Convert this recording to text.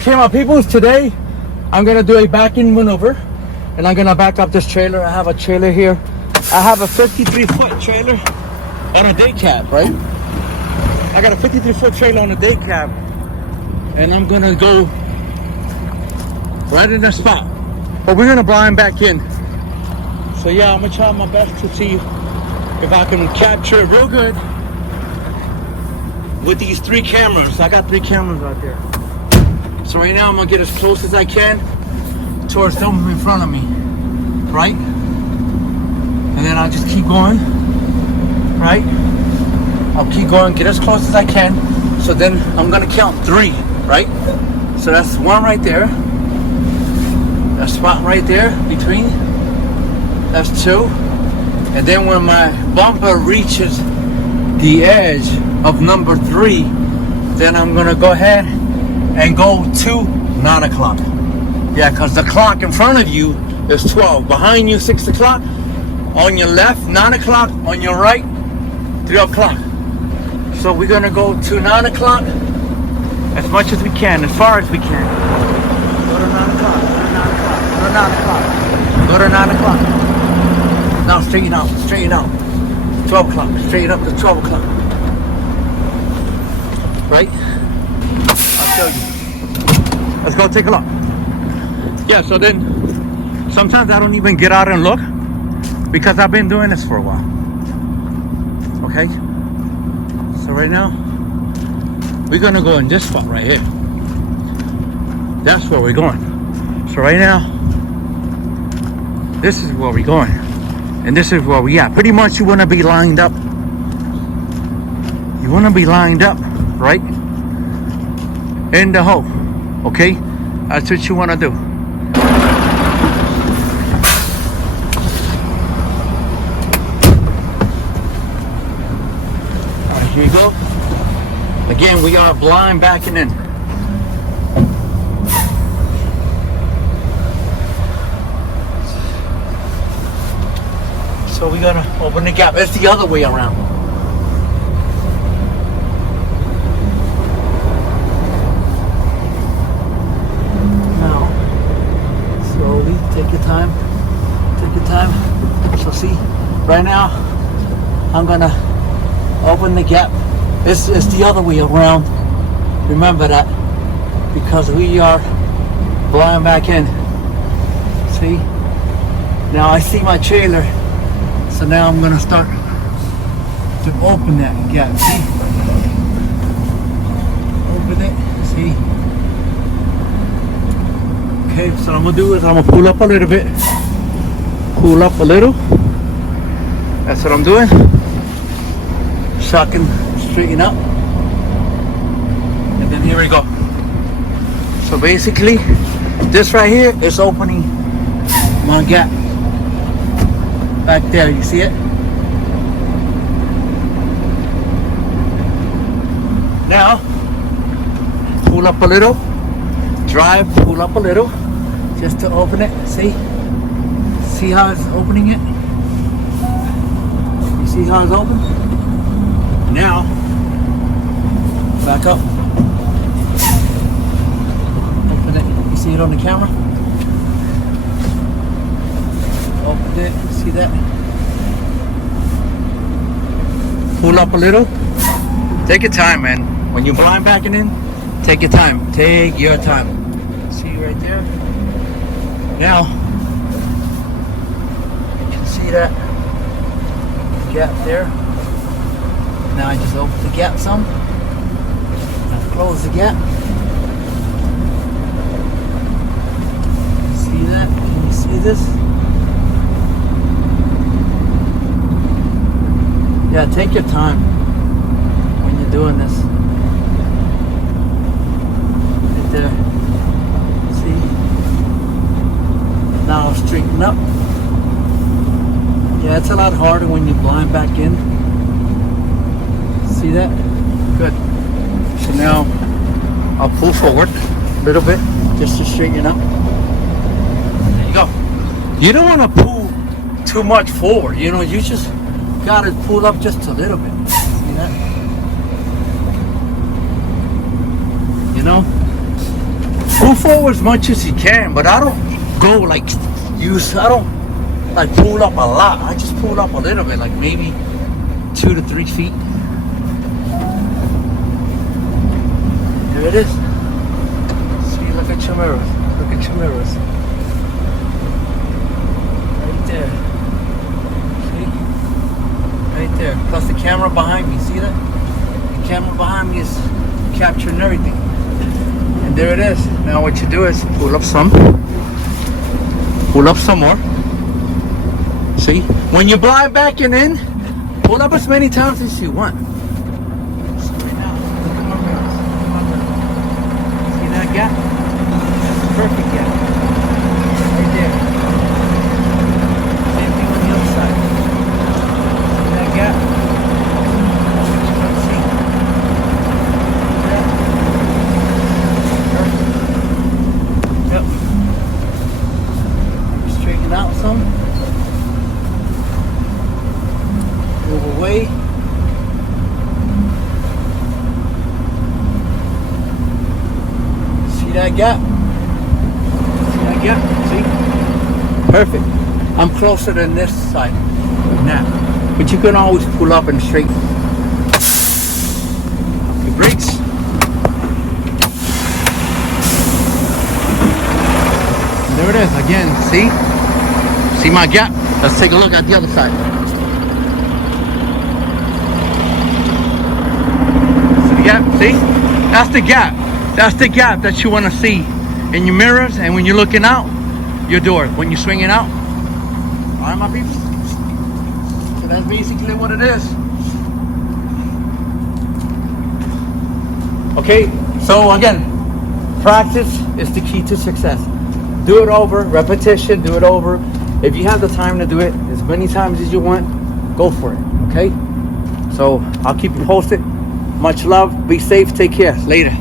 Okay, my peoples, today I'm gonna do a back-in maneuver and I'm gonna back up this trailer. I have a trailer here. I have a 53-foot trailer on a day cab, right? I got a 53-foot trailer on a day cab and I'm gonna go right in the spot. But we're gonna blind back in. So yeah, I'm gonna try my best to see if I can capture it real good with these 3 cameras. I got 3 cameras out there. So right now I'm gonna get as close as I can towards them in front of me, right? And then I'll just keep going, right? I'll keep going, get as close as I can. So then I'm gonna count 3, right? So that's 1 right there. That spot right there between. That's 2. And then when my bumper reaches the edge of number 3, then I'm gonna go ahead and go to 9 o'clock. Yeah, because the clock in front of you is 12. Behind you, 6 o'clock. On your left, 9 o'clock. On your right, 3 o'clock. So we're gonna go to 9 o'clock as much as we can, as far as we can. Go to 9 o'clock, go to 9 o'clock, go to 9 o'clock, go to 9 o'clock. Now straighten out, straighten out. 12 o'clock, straighten up to 12 o'clock. Right? I'll show you. Let's go take a look. Yeah, so then sometimes I don't even get out and look because I've been doing this for a while. Okay? So right now, we're gonna go in this spot right here. That's where we're going. So right now, this is where we're going. And this is where we at. Pretty much you wanna be lined up. You wanna be lined up, right? In the hole. Okay? That's what you wanna do. Alright, here you go. Again, we are blind backing in. So we're gonna open the gap. It's the other way around. Now, slowly, take your time. Take your time. So see, right now, I'm gonna open the gap. It's the other way around. Remember that, because we are blind back in. See? Now I see my trailer. So now I'm gonna start to open that gap. See? Open it. See? Okay, so what I'm gonna do is I'm gonna pull up a little bit. Pull up a little. That's what I'm doing. So I can straighten up. And then here we go. So basically, this right here is opening my gap. Back there, you see it? Now, pull up a little, drive, pull up a little, just to open it, see? See how it's opening it? You see how it's open? Now, back up. Open it, you see it on the camera? Open it, see that? Pull up a little. Take your time, man. When you're blind backing in, take your time. Take your time. See right there? Now, you can see that gap there. Now I just open the gap some. Now close the gap. See that? Can you see this? Yeah, take your time when you're doing this. Right there. See? Now straighten up. Yeah, it's a lot harder when you blind back in. See that? Good. So now I'll pull forward a little bit just to straighten up. There you go. You don't want to pull too much forward. You know, you just gotta pull up just a little bit. See that? You know? Move forward as much as you can, but I don't go like I don't like pull up a lot. I just pull up a little bit, like maybe 2 to 3 feet. There it is. See, look at your mirrors. Look at your mirrors. Right there. See? Right there. Plus the camera behind me. See that? The camera behind me is capturing everything. And there it is. Now what you do is pull up some. Pull up some more. See? When you're blind backing in, pull up as many times as you want. So right now, look at my mirrors. See that gap? That's the perfect gap. Right there. Same thing on the other side. See that gap? Let's see. Yeah. Perfect. Yep. Straighten out some. Move away. See that gap? See that gap? See? Perfect. I'm closer than this side now. But you can always pull up and straighten. The brakes. There it is again. See? See my gap? Let's take a look at the other side. Gap, see? That's the gap. That's the gap that you want to see in your mirrors and when you're looking out your door, when you're swinging out. All right, my people? So that's basically what it is. Okay, so again, practice is the key to success. Do it over, repetition, do it over. If you have the time to do it as many times as you want, go for it, okay? So I'll keep you posted. Much love. Be safe. Take care. Later.